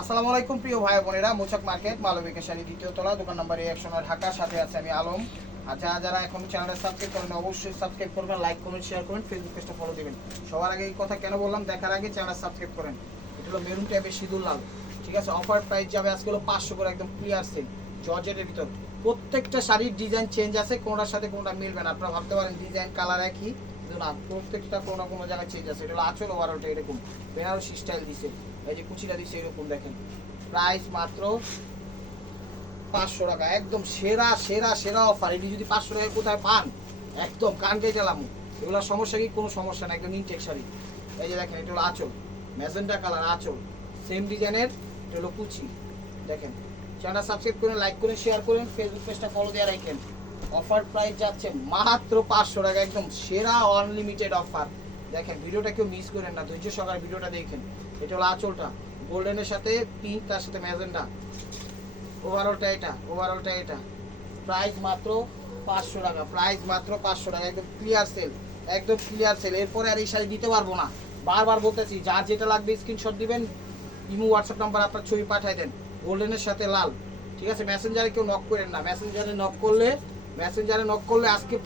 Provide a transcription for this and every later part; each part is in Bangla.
আসসালামু আলাইকুম প্রিয় ভাই বোনেরা, মোচাক মার্কেট মালবিকা শাড়ি দ্বিতীয় তলা, দোকান নাম্বার 109 ঢাকা। সাথে আছে আমি আলম। আর যারা এখনো চ্যানেলটা সাবস্ক্রাইব করেন অবশ্যই সাবস্ক্রাইব করবেন, লাইক কমেন্ট শেয়ার করবেন, ফেসবুক পেজটা ফলো দিবেন। সবার আগে এই কথা কেন বললাম, দেখার আগে চ্যানেল সাবস্ক্রাইব করেন। এটা হলো মেরুন টাইপের সিঁদুর লাল, ঠিক আছে। অফার প্রাইস যাবে আজকে হলো 500 করে, একদম ক্লিয়ার সেল, জর্জেটের ভিতর। প্রত্যেকটা শাড়ির ডিজাইন চেঞ্জ আছে, কোনটার সাথে কোনটা মিলবে না। আপনারা ভাবতে পারেন ডিজাইন কালার একই, কিন্তু না, প্রত্যেকটা কোনো না কোনো জায়গায় চেঞ্জ আছে। এটা হলো আঁচল, ওভারঅলটা এরকম বেনারসি স্টাইল দিছে, এই যে কুচিটা দিছে এরকম দেখেন। প্রাইস মাত্র 500 টাকা, একদম সেরা সেরা সেরা অফার। এটি যদি 500 টাকায় কোথায় পান, একদম কানকে গেলাম। এগুলো সমস্যা কি? কোনো সমস্যা না, একদম ইনটেক শাড়ি। এই যে দেখেন, এটা হলো আঁচল, ম্যাজেন্টা কালার আঁচল, সেম ডিজাইনের। এটা হলো কুচি দেখেন। চ্যানেলটা সাবস্ক্রাইব করেন, লাইক করেন, শেয়ার করেন, ফেসবুক পেজটা ফলো দিয়ে রাখেন। অফার প্রাইস যাচ্ছে মাত্র 500 টাকা, একদম সেরা আনলিমিটেড অফার। দেখেন ভিডিওটা কেউ মিস করেন না, ধৈর্য সহকারে ভিডিওটা দেখেন। এটা হলো আঁচলটা, গোল্ডেনের সাথে পিঙ্ক, তার সাথে ম্যাজেন্টা। ওভারঅলটা এটা। প্রাইস মাত্র 500 টাকা, প্রাইস মাত্র 500 টাকা, একদম ক্লিয়ার সেল, একদম ক্লিয়ার সেল। এরপরে আর এই শাড়ি দিতে পারবো না, বারবার বলতেছি। যার যেটা লাগবে স্ক্রিনশট দিবেন, ইমো হোয়াটসঅ্যাপ নাম্বার আপনার ছবি পাঠিয়ে দেন। গোল্ডেনের সাথে লাল, ঠিক আছে। মেসেঞ্জারে কেউ নক করেন না, মেসেঞ্জারে নক করলে আজকে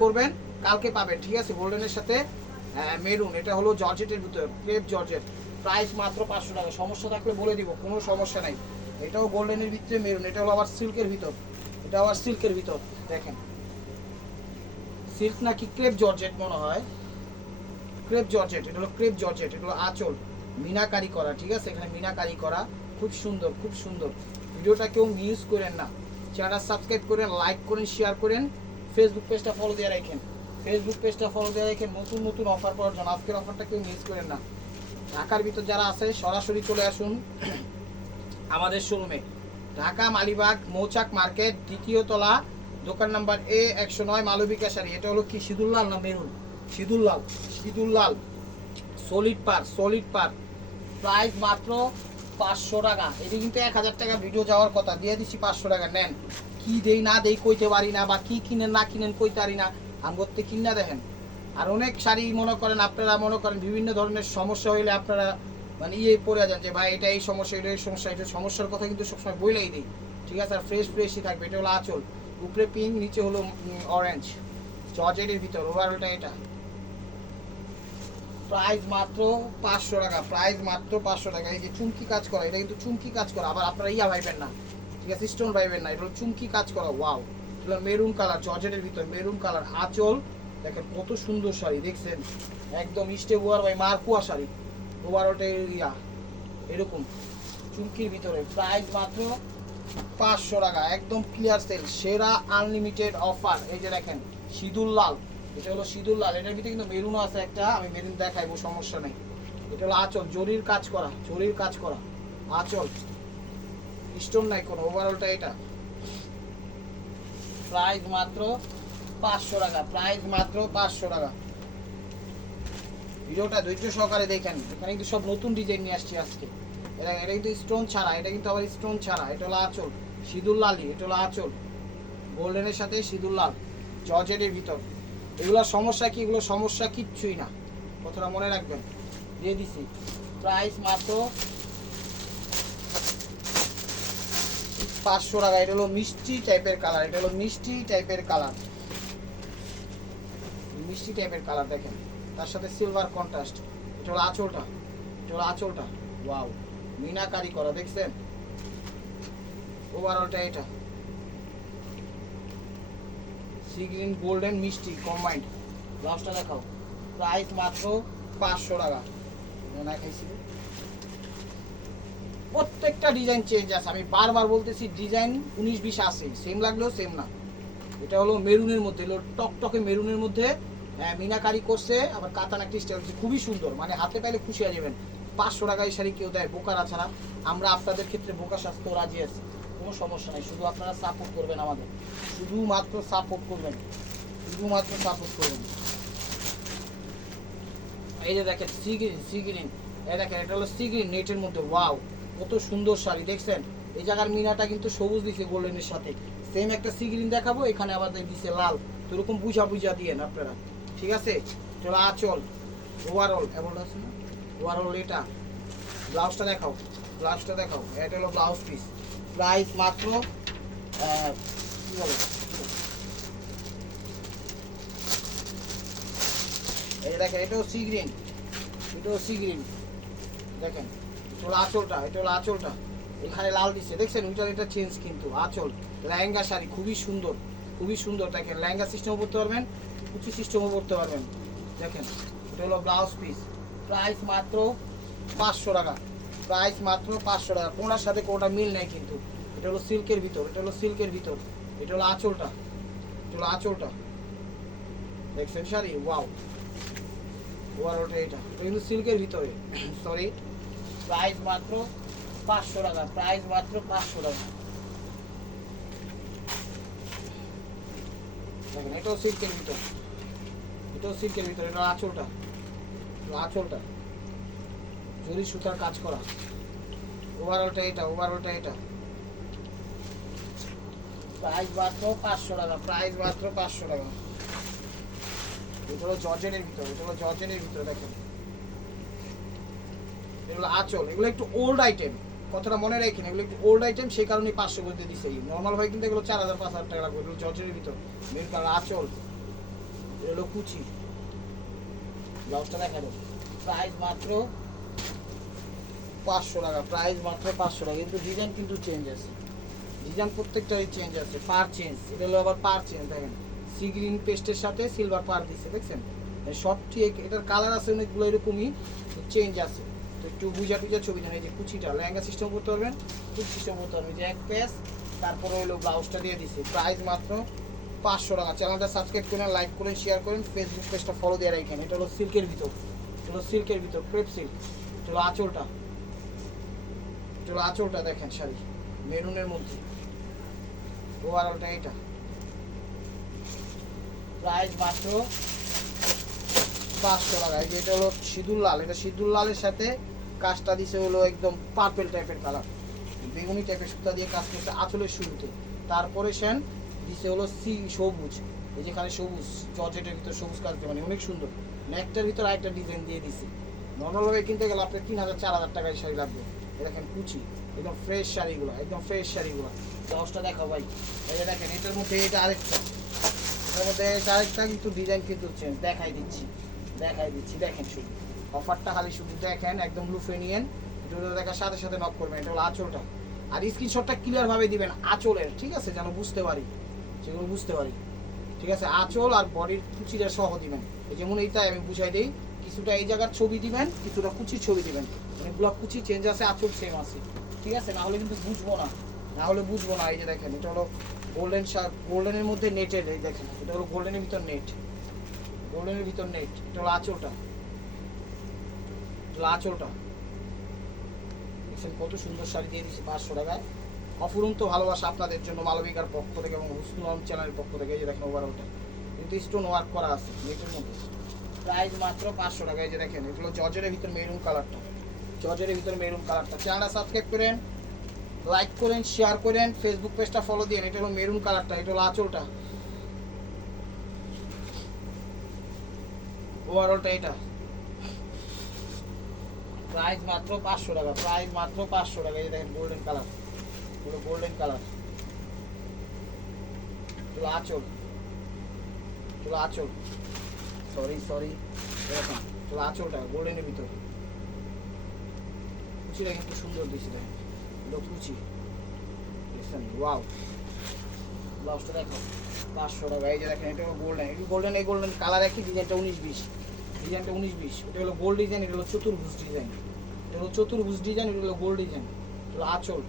করবেন, কালকে পাবেন, ঠিক আছে। গোল্ডেনের সাথে মেরুন, এটা হলো জর্জেটের ভিতর, ক্রেপ জর্জেট। প্রাইস মাত্র 500 টাকা। সমস্যা থাকলে বলে দিব, কোনো সমস্যা নাই। এটাও গোল্ডেনের ভিতরে মেরুন, এটা হলো আবার সিল্কের ভিতর, এটা আবার সিল্কের ভিতর দেখেন। সিল্ক নাকি ক্রেপ জর্জেট মনে হয়, ক্রেপ জর্জেট। এটা হলো ক্রেপ জর্জেট, এটা হলো আঁচল, মিনাকারি করা, ঠিক আছে। এখানে মিনাকারি করা, খুব সুন্দর, খুব সুন্দর। ভিডিওটা কেউ মিস করেন না, চ্যানেলটা সাবস্ক্রাইব করেন, লাইক করেন, শেয়ার করেন, ফেসবুক পেজটা ফলো দিয়ে রাখেন। নতুন নতুন অফার পাওয়ার জন্য আজকের অফারটা কেউ মিস করেন না। ঢাকার ভিতর যারা আছে সরাসরি চলে আসুন আমাদের শোরুমে, ঢাকা মালিবাগ মৌচাক মার্কেট দ্বিতীয় তলা, দোকান নাম্বার A109 মালবিকা শাড়ি। এটা হলো কি সিঁদুর লাল না মেরুন? সিঁদুর লাল, সলিড পার। প্রাইস মাত্র 500 টাকা। এটি কিন্তু 1000 টাকা ভিডিও যাওয়ার কথা, দিয়ে দিচ্ছি 500 টাকা। নেন, কি দেই না দেই কইতে পারি না, বা কি কিনেন না কিনেন কইতে পারি না, আমি করতে কিনা দেখেন। আর অনেক শাড়ি মনে করেন, আপনারা মনে করেন বিভিন্ন ধরনের সমস্যা হইলে আপনারা মানে পড়ে যান যে ভাই এটা এই সমস্যা, এটা এই সমস্যা। এটা সমস্যার কথা কিন্তু সবসময় বইলেই দিই, ঠিক আছে। আর ফ্রেশই থাকবে। এটা হলো আঁচল, উপরে পিঙ্ক, নিচে হলো অরেঞ্জ, জর্জেটের ভিতর। ওভারঅলটা এটা। প্রাইস মাত্র 500 টাকা, প্রাইস মাত্র 500 টাকা। এই যে চুমকি কাজ করা, এটা কিন্তু চুমকি কাজ করা, আবার আপনারা ভাইবেন না, ঠিক আছে, স্টোন ভাইবেন না। এটা হলো চুমকি কাজ করা। ওয়াও, এটা মেরুন কালার, জর্জেটের ভিতর মেরুন কালার, আঁচল দেখেন কত সুন্দর শাড়ি দেখছেন, একদম স্টে ওয়ার বাই মারকুয়া শাড়ি। ওভারঅলটা এরকম চুমকির ভিতরে। প্রাইস মাত্র 500 টাকা, একদম ক্লিয়ার সেল, সেরা আনলিমিটেড অফার। এই যে দেখেন সিঁদুর লাল, এটা হলো সিঁদুর লাল। এটার ভিতরে কিন্তু মেরুনও আছে একটা, আমি মেরুন দেখাইবো, সমস্যা নেই। এটা হলো আঁচল, জরির কাজ করা আঁচল, স্টোন নাই কোনো। ওভারঅলটা এটা। প্রাইস মাত্র 500 টাকা, প্রাইস মাত্র 500 টাকা। ভিডিওটা ধৈর্য সহকারে দেখেন, এখানে কিন্তু সব নতুন ডিজাইন নিয়ে আসছি আজকে। এটা কিন্তু স্টোন ছাড়া, এটা কিন্তু আবার স্টোন ছাড়া। এটা হলো আঁচল, সিঁদুর লালই, এটা হলো আঁচল, গোল্ডেনের সাথে সিঁদুর লাল, জর্জেটের ভিতর। এগুলোর সমস্যা কি? এগুলো সমস্যা কিচ্ছুই না, কথাটা মনে রাখবেন। দিয়ে দিছি। প্রাইস মাত্র 500 টাকা। এটা হলো মিষ্টি টাইপের কালার, মিষ্টি টাইপের কালার দেখেন, তার সাথে সিলভার কন্ট্রাস্ট। এটা হলো আঁচলটা, ওয়াও, মিনাকারি করা দেখছেন। ওভারঅলটা এটা, সি গ্রিন গোল্ডেন মিষ্টি কম্বাইন্ড। ব্লাউজটা দেখাও। প্রাইস মাত্র 500 টাকা। প্রত্যেকটা ডিজাইন চেঞ্জ আছে, আমি বারবার বলতেছি, ডিজাইন 19-20 আছে, সেম লাগলেও সেম না। এটা হলো মেরুনের মধ্যে, টকটকে মেরুনের মধ্যে মিনাকারি করছে, আবার কাতানা ক্রিস্টাল হচ্ছে, খুবই সুন্দর। মানে হাতে পাইলে খুশি হয়ে যাবেন। 500 টাকা এই শাড়ি কেউ দেয় বোকারা ছাড়া? আমরা আপনাদের ক্ষেত্রে বোকা স্বাস্থ্য রাজি আছি, কোনো সমস্যা নাই। শুধু আপনারা সাপোর্ট করবেন আমাদের, শুধুমাত্র সাপোর্ট করবেন। এই যে দেখেন সি গ্রিন, এই দেখেন এটা হলো সি গ্রিন নেটের মধ্যে। ওয়াও, কত সুন্দর শাড়ি দেখছেন। এই জায়গার মিনাটা কিন্তু সবুজ দিছে গোল্ডেনের সাথে। সেম একটা সি গ্রিন দেখাবো, এখানে আবার দিছে লাল। তো এরকম বুঝা দিয়েন আপনারা, ঠিক আছে। চলো আঁচল, ওভারঅল এমন আছে না, ওভারঅল এটা। ব্লাউজটা দেখাও। ব্লাউজটা দেখাও, এটা হলো ব্লাউজ পিস, প্রাইস মাত্র কি বলে, এই দেখেন এটাও সি গ্রিন, এটাও সি গ্রিন, দেখেন এটা হলো আঁচলটা, এটা হলো আঁচলটা, এখানে লাল দিচ্ছে দেখছেন, ওইটার এটা চেঞ্জ কিন্তু আঁচল, লেহেঙ্গা শাড়ি খুবই সুন্দর, খুবই সুন্দর, দেখেন লেহেঙ্গা সিস্টেমও করতে পারবেন, কুচি সিস্টেমও করতে পারবেন, দেখেন এটা হলো ব্লাউজ পিস, প্রাইস মাত্র 500 টাকা, প্রাইস মাত্র 500 টাকা, কোনার সাথে কোনটা মিল নেই কিন্তু, এটা হলো সিল্কের ভিতর, এটা হলো সিল্কের ভিতর, এটা হলো আঁচলটা, এটা হলো আঁচলটা, দেখছেন শাড়ি, ওয়াও, ওভারঅলটা এটা কিন্তু সিল্কের ভিতরে, সরি, প্রাইস মাত্র 500 টাকা, প্রাইস মাত্র 500 টাকা, দেখেন এটাও সিল্কের ভিতর, এটাও সিল্কের ভিতর, এটা আঁচলটা, আঁচলটা জরি সুতার কাজ করা, ওভারঅলটা এটা, ওভারঅলটা এটা, প্রাইস মাত্র 500 টাকা, প্রাইস মাত্র 500 টাকা, এটা হলো জর্জেনের ভিতর, এটা হলো জর্জেনের ভিতর, দেখেন এগুলো আঁচল, এগুলো একটু ওল্ড আইটেম, কথাটা মনে রাখেন, এগুলো একটু ওল্ড আইটেম, সেই কারণে 500 করে দিয়ে দিচ্ছে, নর্মাল ভাই কিন্তু এগুলো 4000 5000 টাকা লাগবে, এগুলো জর্জেনের ভিতর, মেন কালার আঁচল, এটা হলো কুচি, ব্লাউজটা দেখা যাবে, প্রাইস মাত্র 500 টাকা, প্রাইস মাত্র 500 টাকা, কিন্তু ডিজাইন কিন্তু চেঞ্জ আছে, ডিজাইন প্রত্যেকটারই চেঞ্জ আছে, পার চেঞ্জ, এটা হলো আবার পার চেঞ্জ, দেখেন সি গ্রিন পেস্টের সাথে সিলভার পার দিচ্ছে দেখছেন, সব ঠিক, এটার কালার আছে অনেকগুলো এরকমই, চেঞ্জ আছে, তো একটু বুঝা টুজা ছবি নেন, এই যে কুচিটা লেহেঙ্গা সিস্টেম করতে পারবেন, কুচ সিস্টেম করতে পারবেন, যে এক পেস, তারপরে হলো ব্লাউজটা দিয়ে দিচ্ছে, প্রাইস মাত্র 500 টাকা, চ্যানেলটা সাবস্ক্রাইব করেন, লাইক করেন, শেয়ার করেন, ফেসবুক পেজটা ফলো দিয়ে রাখেন, এটা হলো সিল্কের ভিতর, এটা হলো সিল্কের ভিতর, ক্রেপ সিল্ক, এটা হলো আঁচলটা, এটা হলো আঁচলটা, দেখেন শাড়ি মেরুনের মধ্যে, ওভারঅলটা এটা, প্রাইস মাত্র 500 টাকা, এই যে এটা হলো সিঁদুর লাল, এটা সিঁদুর লালের সাথে কাজটা দিছে হলো একদম পার্পেল টাইপের কালার, বেগুনি টাইপের সুতা দিয়ে কাজ করছে আঁচলের শুরুতে, তারপরে সেন দিছে হলো সবুজ, এই যেখানে সবুজ জর্জেটের ভিতর সবুজ কাজ দিয়ে, মানে অনেক সুন্দর, নেকটার ভিতর আরেকটা ডিজাইন দিয়ে দিছে, নর্মালভাবে কিনতে গেলে আপনার 3000 4000 টাকায় শাড়ি লাগবে, দেখেন কুচি একদম ফ্রেশ শাড়িগুলো, একদম ফ্রেশ শাড়িগুলো, ব্লাউজটা দেখাও ভাই, এই যে দেখেন এটার মধ্যে এটা আরেকটা, এটার মধ্যে এটা আরেকটা, কিন্তু ডিজাইন কিন্তু চেঞ্জ, দেখাই দিচ্ছি, দেখেন শুধু অফারটা খালি শুধু দেখেন, একদম লুফে নিয়েন, ভিডিওটা দেখার সাথে সাথে নক করবেন, এটা হলো আঁচলটা, আর স্ক্রিনশটটা ক্লিয়ার ভাবে দিবেন আঁচলের, ঠিক আছে, যেন বুঝতে পারি, সেগুলো বুঝতে পারি, ঠিক আছে, আঁচল আর বডির কুচিটা সহ দিবেন, এই যেমন এইটা আমি বুঝাই দিই, কিছুটা এই জায়গার ছবি দিবেন, কিছুটা কুচির ছবি দিবেন, অনেকগুলো কুচি চেঞ্জ আছে, আঁচল সেম আছে, ঠিক আছে, না হলে কিন্তু বুঝবো না, এই যে দেখেন এটা হলো গোল্ডেন শার্ট, গোল্ডেনের মধ্যে নেটের, এই দেখেন এটা হলো গোল্ডেনের ভিতর নেট, গোল্ডেনের ভিতর নেট, এটা হলো আঁচলটা, আঁচলটা দেখছেন কত সুন্দর শাড়ি দিয়ে দিচ্ছি 500 টাকায়, অফুরন্ত ভালোবাসা আপনাদের জন্য মালবিকার পক্ষ থেকে এবং হুসনুল আলম চ্যানেলের পক্ষ থেকে, এই যে দেখেন ওভারঅলটা কিন্তু স্টোন ওয়ার্ক করা আছে নেটের মধ্যে, প্রাইস মাত্র 500 টাকা, এই যে দেখেন এগুলো জর্জের ভিতর মেরুন কালারটা, জর্জের ভিতর মেরুন কালারটা, চ্যানেলটা সাবস্ক্রাইব করেন, লাইক করেন, শেয়ার করেন, ফেসবুক পেজটা ফলো দিন, এটা হলো মেরুন কালারটা, এটা হলো আঁচলটা, ওভারঅলটা এটা, প্রাইস মাত্র 500 টাকা, প্রাইস মাত্র 500 টাকা, এই দেখেন গোল্ডেন কালার, পুরো গোল্ডেন কালার, এগুলো আঁচল, এগুলো আঁচল, সরি দেখেন এগুলো আঁচলটা গোল্ডেনের ভিতর, কুচিটা কিন্তু সুন্দর দিচ্ছে, দেখেন এগুলো কুচি দেখছেন, ওয়াও, ব্লাউজটা দেখো 500 টাকা, এই যে দেখেন এটা হলো গোল্ডেন, এই গোল্ডেন কালার একই, ডিজাইনটা 19-20, ডিজাইনটা 19-20, এটা হলো গোল্ড ডিজাইন, এটা হলো চতুর্ভুজ ডিজাইন, এটা হলো চতুর্ভুজ ডিজাইন, এটা হলো গোল্ড ডিজাইন, এটা হলো আঁচল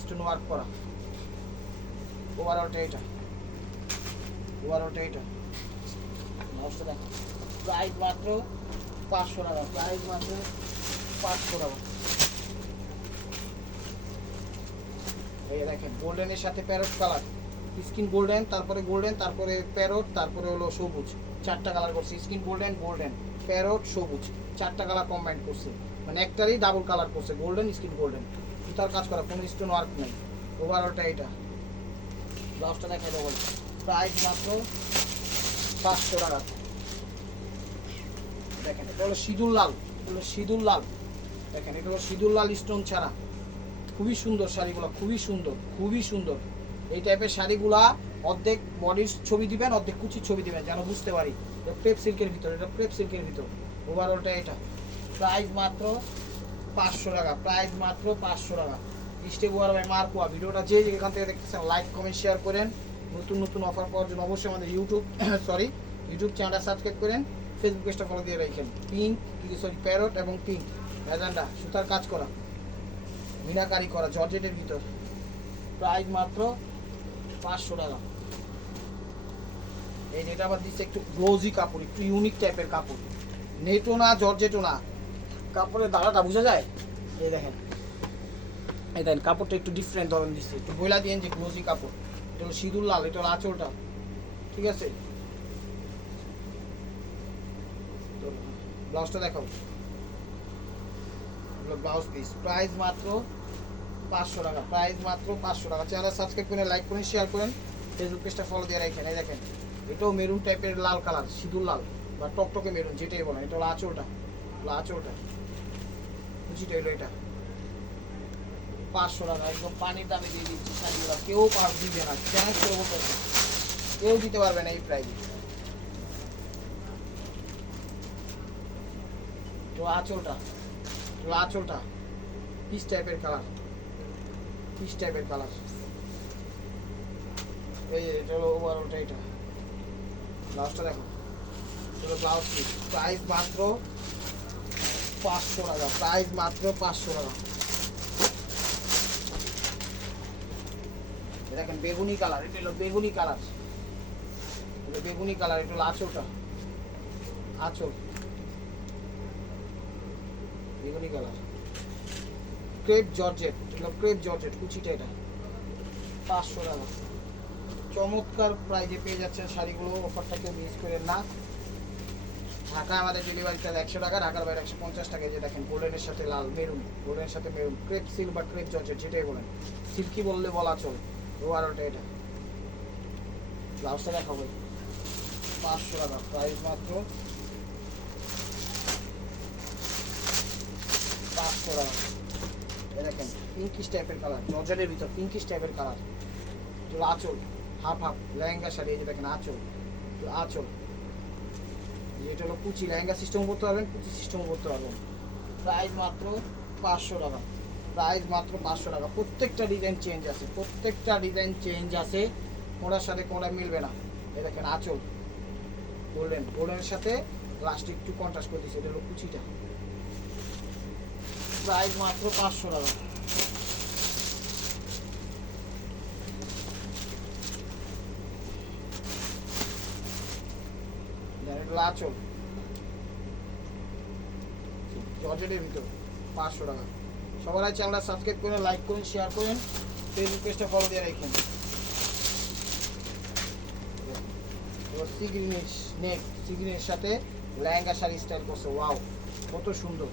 স্টোন ওয়ার্ক করা, ওভারঅলটা এটা, ব্লাউজটা দেখো, প্রাইস মাত্র 500 টাকা, প্রাইস মাত্র 500 টাকা, এই দেখেন গোল্ডেনের সাথে প্যারট কালার, স্কিন গোল্ডেন, তারপরে প্যারট, তারপরে হলো সবুজ, 4টা কালার করছে, স্কিন গোল্ডেন, প্যারট, সবুজ, 4টা কালার কম্বাইন করছে, মানে একটারই ডাবল কালার করছে, গোল্ডেন স্কিন গোল্ডেন, সুতার কাজ করা, কোনো স্টোন ওয়ার্ক নেই, ওভারঅলটা এটা, ব্লাউজটা দেখাই দেবো, প্রাইস মাত্র 500 টাকা, দেখেন এটা হলো সিঁদুর লাল, দেখেন এটা হলো সিঁদুর লাল স্টোন ছাড়া, খুবই সুন্দর শাড়িগুলো, খুবই সুন্দর, খুবই সুন্দর। এই টাইপের শাড়িগুলা অর্ধেক বডির ছবি দিবেন, অর্ধেক কুচির ছবি দিবেন, যেন বুঝতে পারি এটা ক্রেপ সিল্কের ভিতর, এটা ক্রেপ সিল্কের ভিতর। ওভারঅলটা এটা প্রাইস মাত্র 500 টাকা, প্রাইস মাত্র 500 টাকা। স্টেপ ওয়ার বাই মার্কোয়া। ভিডিওটা যে যেখান থেকে দেখতেছেন লাইক কমেন্ট শেয়ার করেন। নতুন নতুন অফার পাওয়ার জন্য অবশ্যই আমাদের ইউটিউব চ্যানেলটা সাবস্ক্রাইব করেন, ফেসবুক পেজটা ফলো দিয়ে রাখেন। প্যারট এবং পিঙ্ক ম্যাজেন্ডা সুতার কাজ করা, মিনাকারি করা, জর্জেটের ভিতর। প্রাইস মাত্র 500 টাকা। এই যেটা আবার দিচ্ছে একটু গ্লোজি কাপড়, একটু ইউনিক টাইপের কাপড়, নেটও না জর্জেটও না, কাপড়ের দাঁড়াটা বোঝা যায়। এই দেখেন, এই দেখেন কাপড়টা একটু ডিফারেন্ট ধরনের দিচ্ছে, একটু বইলা দিয়েন যে গ্লোজি কাপড়। এটা হলো সিঁদুর লাল, এটা হলো আঁচলটা, ঠিক আছে। ব্লাউজটা দেখাও, ব্লাউজ পিস। প্রাইস মাত্র 500 টাকা, প্রাইস মাত্র 500 টাকা। চ্যানেল সাবস্ক্রাইব করেন, লাইক করেন, শেয়ার করেন, ফেসবুক পেজটা ফলো দিয়ে রাখেন। এই দেখেন, এটাও মেরুন টাইপের লাল কালার, সিঁদুর লাল বা টকটকে মেরুন যেটাই বলেন। এটা হলো আঁচলটা, আঁচলটা কুচিটা এলো এটা। 500 টাকা, একদম পানির দামে দিয়ে দিচ্ছি শাড়িগুলো। কেউ পার দিবে না, চ্যালেঞ্জ করে বলতেছে, কেউ দিতে পারবে না এই প্রাইসে। তো আঁচলটা, আঁচলটা পিস টাইপের কালার, পিস টাইপের কালার। এই এটা হলো ওভারঅলটা, এটা ব্লাউজটা দেখো, এটা ব্লাউজ পিস। প্রাইস মাত্র 500 টাকা, প্রাইস মাত্র 500 টাকা। দেখেন বেগুনি কালার, এটা হলো বেগুনি কালার, এটা বেগুনি কালার। এটা হলো আঁচলটা, আঁচল বেগুনি কালার। ক্রেপ জর্জেট, এটা ক্রেপ জর্জেট কুচিটা, এটা 500 টাকা। চমৎকার প্রাইজে পেয়ে যাচ্ছেন শাড়িগুলো, অফারটা কেউ মিস করেন না। ঢাকা আমাদের ডেলিভারি চার্জ 100 টাকা, ঢাকার বাইরে 150 টাকা। যে দেখেন গোল্ডেনের সাথে লাল, মেরুন, গোল্ডেনের সাথে মেরুন, ক্রেপ সিল্ক বা ক্রেপ জর্জেট যেটাই বলেন, সিল্কি বললে বলা চলে। ওভারঅলটা এটা। ব্লাউজটা দেখাবো, 500 টাকা, প্রাইস মাত্র 500 টাকা। এই দেখেন পিঙ্কিশ টাইপের কালার, জর্জেটের ভিতর পিঙ্কিশ টাইপের কালার। এগুলো আঁচল, হাফ হাফ লেহেঙ্গা শাড়ি। এই যে দেখেন আঁচল, আঁচল। এটা হলো কুচি, লেহেঙ্গা সিস্টেম করতে পারবেন, কুচি সিস্টেম করতে পারবেন। প্রাইস মাত্র 500 টাকা, প্রাইস মাত্র 500 টাকা। প্রত্যেকটা ডিজাইন চেঞ্জ আছে, প্রত্যেকটা ডিজাইন চেঞ্জ আছে, কোনটার সাথে কোনটা মিলবে না। এই দেখেন আঁচল গোল্ডেন, গোল্ডেনের সাথে লাস্টে একটু কন্ট্রাস্ট করে দিচ্ছে। এটা হলো কুচিটা, প্রাইস মাত্র 500 টাকা। আঁচল জর্জেটের ভিতর 500 টাকা। সবাই চ্যানেলটা সাবস্ক্রাইব করেন, লাইক করেন, শেয়ার করেন, ফেসবুক পেজটা ফলো দিয়ে রাখেন। সিগ্রিনের সাথে লেহেঙ্গা শাড়ি স্টাইল করছে, ওয়াও কত সুন্দর।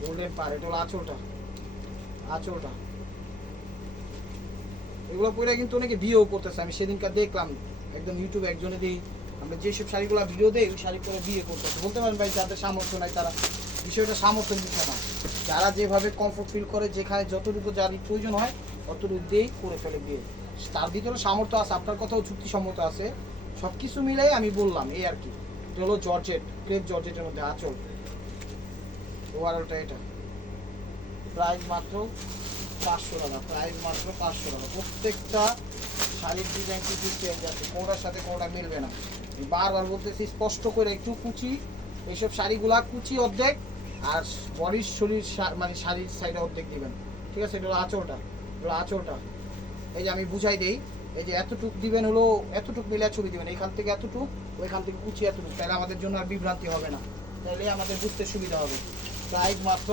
গোল্ডেন পার, এটা হলো আঁচলটা, আঁচলটা। এগুলো পরে কিন্তু অনেকে বিয়েও করতেছে, আমি সেদিনকার দেখলাম একদম ইউটিউবে একজনে দিই, আমরা যেসব শাড়িগুলো ভিডিও দেই ওই শাড়ি পরে বিয়ে করতেছে। বলতে পারেন ভাই যাদের সামর্থ্য নাই তারা, বিষয়টা সামর্থ্যের বিষয় না, যারা যেভাবে কমফোর্ট ফিল করে, যেখানে যতটুকু যার প্রয়োজন হয় ততটুকু দিয়েই করে ফেলে বিয়ে। তার ভিতরে সামর্থ্য আছে, আপনার কথাও চুক্তিসম্মত আছে, সব কিছু মিলেই আমি বললাম এই আর কি। এটা হলো জর্জেট, ক্রেপ জর্জেটের মধ্যে আঁচল। ওভারঅলটা এটা। প্রাইস মাত্র 500 টাকা, প্রাইস মাত্র 500 টাকা। প্রত্যেকটা শাড়ির ডিজাইন কিছু চেঞ্জ আছে, কোনটার সাথে কোনটা মিলবে না। বারবার বলতেছি স্পষ্ট করে, একটু কুচি, এইসব শাড়িগুলা কুচি অর্ধেক আর বডির শরীর মানে শাড়ির সাইডে অর্ধেক দিবেন, ঠিক আছে। এটা হলো আঁচলটা, এটা হলো আঁচলটা। এই যে আমি বুঝাই দেই, এই যে এতটুক দিবেন হলো এতটুক মিলে ছবি দিবেন, এখান থেকে এতটুক, ওইখান থেকে কুচি এতটুক, তাহলে আমাদের জন্য আর বিভ্রান্তি হবে না, তাহলে আমাদের বুঝতে সুবিধা হবে। প্রাইস মাত্র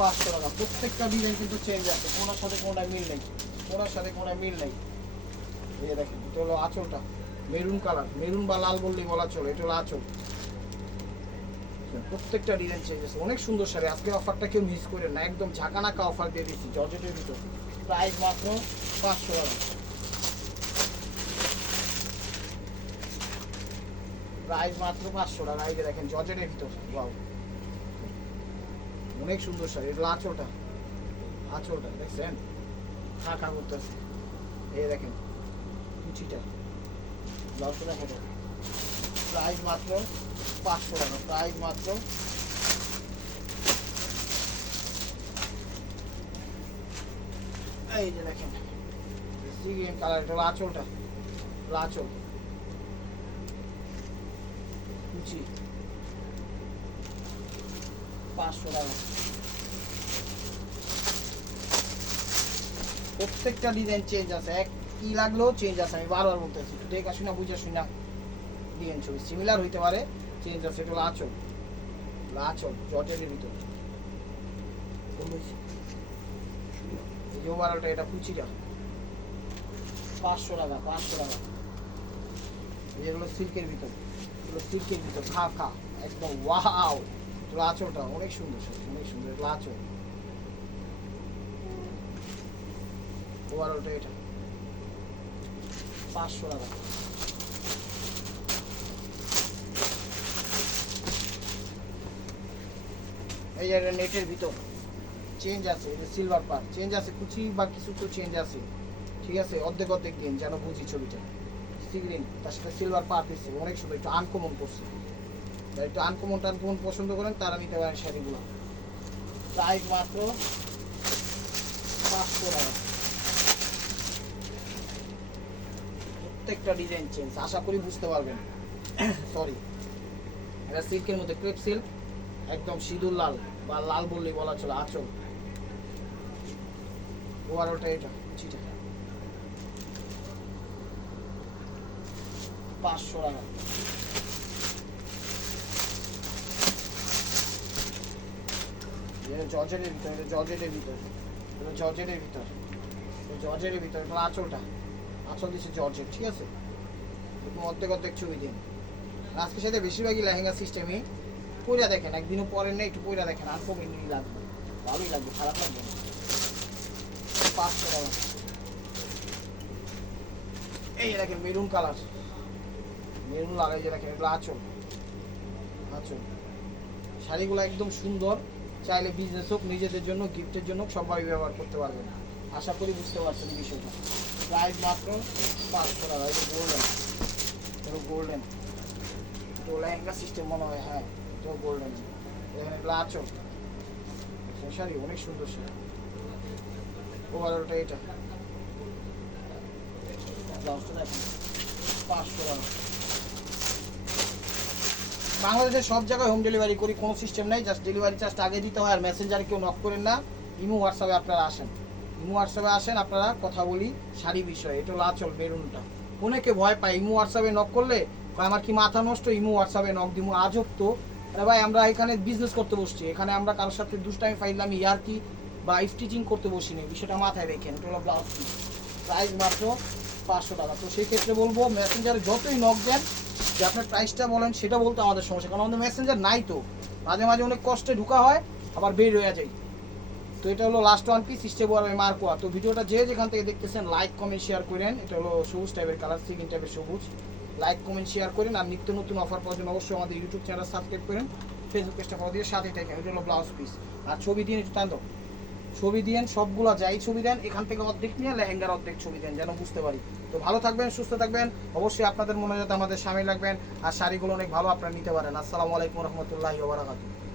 500 টাকা। প্রত্যেকটা ডিজাইন কিন্তু চেঞ্জ আছে, কোনার সাথে কোনটা মিল নেই, কোনার সাথে কোনটা মিল নেই। এই দেখেন এটা হলো আঁচলটা, মেরুন কালার, মেরুন বা লাল বললেই বলা চলে। এটা হলো আঁচল। প্রত্যেকটা ডিজাইন চেঞ্জ আছে, অনেক সুন্দর শাড়ি। আজকে অফারটা কেউ মিস করেন না, একদম ঝাঁকানাকা অফার দিয়ে দিচ্ছি জর্জেটের ভিতর। প্রাইস মাত্র 500 টাকা, প্রাইস মাত্র 500 টাকা। এই যে দেখেন জর্জেটের ভিতর, ওয়াও অনেক সুন্দর শাড়ি। এটা আঁচলটা, আঁচলটা দেখছেন খা করতেছে। এই দেখেন কুচিটা, ব্লাউজটা দেখেন, প্রাইস মাত্র 500 টাকা, প্রাইস মাত্র। এই যে দেখেন সি গ্রিন কালার, এটা আঁচলটা, আঁচল কুচি 500 টাকা। প্রত্যেকটা ডিজাইন চেঞ্জ আছে, এক কি লাগলেও চেঞ্জ আছে, আমি বারবার বলতেছি, একটু দেখা শুনা বুঝে শুনা ডিজাইন ছবি সিমিলার হইতে পারে, চেঞ্জ আছে। এটা আঁচল, আঁচল জর্জেটের ভিতর, এই যে ওভারঅলটা, এটা কুচিটা 500 টাকা, 500 টাকা। যেগুলো সিল্কের ভিতর, এগুলো সিল্কের ভিতর, খা একদম ওয়াও। এটা আঁচলটা অনেক সুন্দর, অনেক সুন্দর, এটা আঁচল। ওভারঅলটা এটা 500 টাকা। এই যে নেটের ভিতর চেঞ্জ আছে, এটা সিলভার পার চেঞ্জ আছে, কুচি বা কিছু তো চেঞ্জ আছে, ঠিক আছে। অর্ধেক অর্ধেক দিন যেন বুঝি ছবিটা। সিগ্রিন তার সাথে সিলভার পার দিচ্ছে, অনেক সুন্দর, একটু আনকমন করছে। যারা একটু আনকমন পছন্দ করেন তারা নিতে পারেন শাড়িগুলো। প্রাইস মাত্র 500 টাকা। প্রত্যেকটা ডিজাইন চেঞ্জ, আশা করি বুঝতে পারবেন। সরি, এটা সিল্কের মধ্যে ক্রেপ সিল্ক, একদম সিঁদুর লাল বা লাল বললেই বলা চলে, আঁচল। ওভারঅলটা এটা কুচিটা 500 টাকা। জর্জেটের ভিতর, এটা জর্জেটের ভিতর, এটা জর্জেটের ভিতর, জর্জেটের ভিতর, এটা আঁচলটা, আঁচল দিচ্ছে জর্জেট, ঠিক আছে। একটু অর্ধেক অর্ধেক ছবি দিন। আজকের সাথে বেশিরভাগই লেহেঙ্গা সিস্টেমই। পইরা দেখেন, একদিনও পরেন না, একটু পইরা দেখেন, আর কমেন্টই লাগবে, ভালোই লাগবে, খারাপ লাগবে না। 500 টাকা। এই দেখেন মেরুন কালার, মেরুন লাগাই যে দেখেন, এগুলো আঁচল, আঁচল। শাড়িগুলো একদম সুন্দর, চাইলে বিজনেস হোক, নিজেদের জন্য, গিফটের জন্য সবাই ব্যবহার করতে পারবেন। আশা করি বুঝতে পারছেন বিষয়টা। প্রাইস মাত্র 500 টাকা। এটা গোল্ডেন, এটা গোল্ডেন, এটা লেহেঙ্গা সিস্টেম মনে হয়, হ্যাঁ এটাও গোল্ডেন। দেখেন এগুলো আঁচল, শাড়ি অনেক সুন্দর শাড়ি। ওভারঅলটা এটা, ব্লাউজটা দেখেন 500 টাকা। বাংলাদেশের সব জায়গায় হোম ডেলিভারি করি, কোনো সিস্টেম নাই, জাস্ট ডেলিভারি চার্জটা আগে দিতে হয়। আর মেসেঞ্জারে কেউ নক করেন না, ইমো হোয়াটসঅ্যাপে আপনারা আসেন, ইমো হোয়াটসঅ্যাপে আসেন, আপনারা কথা বলি শাড়ি বিষয়ে। এটা হলো আঁচল মেরুনটা। অনেকে ভয় পায় ইমো হোয়াটসঅ্যাপে নক করলে, আমার কি মাথা নষ্ট, ইমো হোয়াটসঅ্যাপে নক দিব, আজব তো। আরে ভাই, আমরা এখানে বিজনেস করতে বসছি, এখানে আমরা কারোর সাথে দুষ্টামি ফাইলামি ইয়ারকি বা স্টিচিং করতে বসিনি, বিষয়টা মাথায় রেখেন। এটা হলো ব্লাউজ পিস, প্রাইস মাত্র 500 টাকা। তো সেই ক্ষেত্রে বলবো মেসেঞ্জারে যতই নক দেন, যে আপনার প্রাইসটা বলেন সেটা বলতে আমাদের সমস্যা, কারণ আমাদের মেসেঞ্জার নাই, তো মাঝে মাঝে অনেক কষ্টে ঢুকা হয়, আবার বের হয়ে যায়। তো এটা হলো লাস্ট ওয়ান পিস, স্টেবল মার্কোয়া। তো ভিডিওটা যে যেখান থেকে দেখতেছেন লাইক কমেন্ট শেয়ার করেন। এটা হলো সবুজ টাইপের কালার, সিগিন টাইপের সবুজ। লাইক কমেন্ট শেয়ার করেন, আর নিত্য নতুন অফার পাওয়ার জন্য অবশ্যই আমাদের ইউটিউব চ্যানেল সাবস্ক্রাইব করেন, ফেসবুক পেজটা ফলো দিয়ে সাথে থাকেন। এটা হলো ব্লাউজ পিস। আর ছবি দিন একটু টান দাও, ছবি দিন, সবগুলো যাই ছবি দেন, এখান থেকে অর্ধেক নিয়ে লেহেঙ্গার অর্ধেক ছবি দেন, যেন বুঝতে পারি। তো ভালো থাকবেন, সুস্থ থাকবেন, অবশ্যই আপনাদের মনে যাতে আমাদের সামিল রাখবেন। আর শাড়িগুলো অনেক ভালো, আপনারা নিতে পারেন। আসসালামু আলাইকুম রহমতুল্লাহি ওয়া বারাকাতুহু।